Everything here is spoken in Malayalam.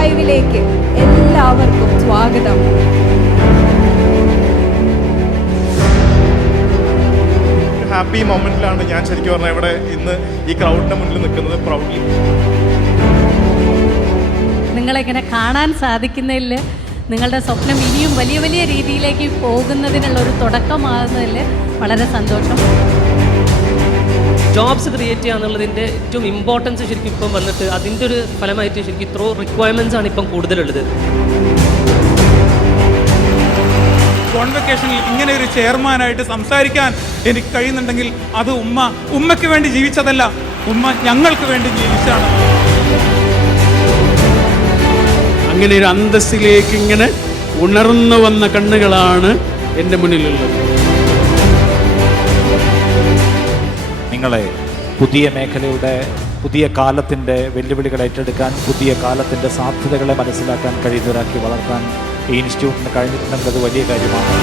5ലേക്ക് എല്ലാവർക്കും സ്വാഗതം. ഹാപ്പി മൊമെന്റിലാണ് ഞാൻ ശരിക്കും പറഞ്ഞാൽ ഇവിടെ ഇന്ന് ഈ ക്രൗഡിന്റെ മുന്നിൽ നിൽക്കുന്നത്. പ്രൗഡ്ലി നിങ്ങളെങ്ങനെ കാണാൻ സാധിക്കുന്നതിൽ, നിങ്ങളുടെ സ്വപ്നം ഇനിയും വലിയ വലിയ രീതിയിലേക്ക് പോകുന്നതിനുള്ള ഒരു തുടക്കമാകുന്നതിൽ വളരെ സന്തോഷം. ജോബ്സ് ക്രിയേറ്റ് ചെയ്യുക എന്നുള്ളതിൻ്റെ ഏറ്റവും ഇമ്പോർട്ടൻസ് ശരിക്കും ഇപ്പം വന്നിട്ട് അതിൻ്റെ ഒരു ഫലമായിട്ട് ശരിക്കും ഇത്രയോ റിക്വയർമെൻറ്റ്സ് ആണ് ഇപ്പം കൂടുതലുള്ളത്. കോൺവെക്കേഷനിൽ ഇങ്ങനെ ഒരു ചെയർമാനായിട്ട് സംസാരിക്കാൻ എനിക്ക് കഴിയുന്നുണ്ടെങ്കിൽ അത് ഉമ്മയ്ക്ക് വേണ്ടി ജീവിച്ചതല്ല, ഉമ്മ ഞങ്ങൾക്ക് വേണ്ടി ജീവിച്ചാണ്. അങ്ങനെ ഒരു അന്തസ്സിലേക്ക് ഇങ്ങനെ ഉണർന്നു വന്ന കണ്ണുകളാണ് എൻ്റെ മുന്നിലുള്ളത്. നിങ്ങളെ പുതിയ മേഖലയുടെ പുതിയ കാലത്തിൻ്റെ വെല്ലുവിളികൾ ഏറ്റെടുക്കാൻ, പുതിയ കാലത്തിൻ്റെ സാധ്യതകളെ മനസ്സിലാക്കാൻ കഴിയുന്നവരാക്കി വളർത്താൻ ഈ ഇൻസ്റ്റിറ്റ്യൂട്ടിന് കഴിഞ്ഞിട്ടുണ്ടെങ്കിൽ അത് വലിയ കാര്യമാണ്.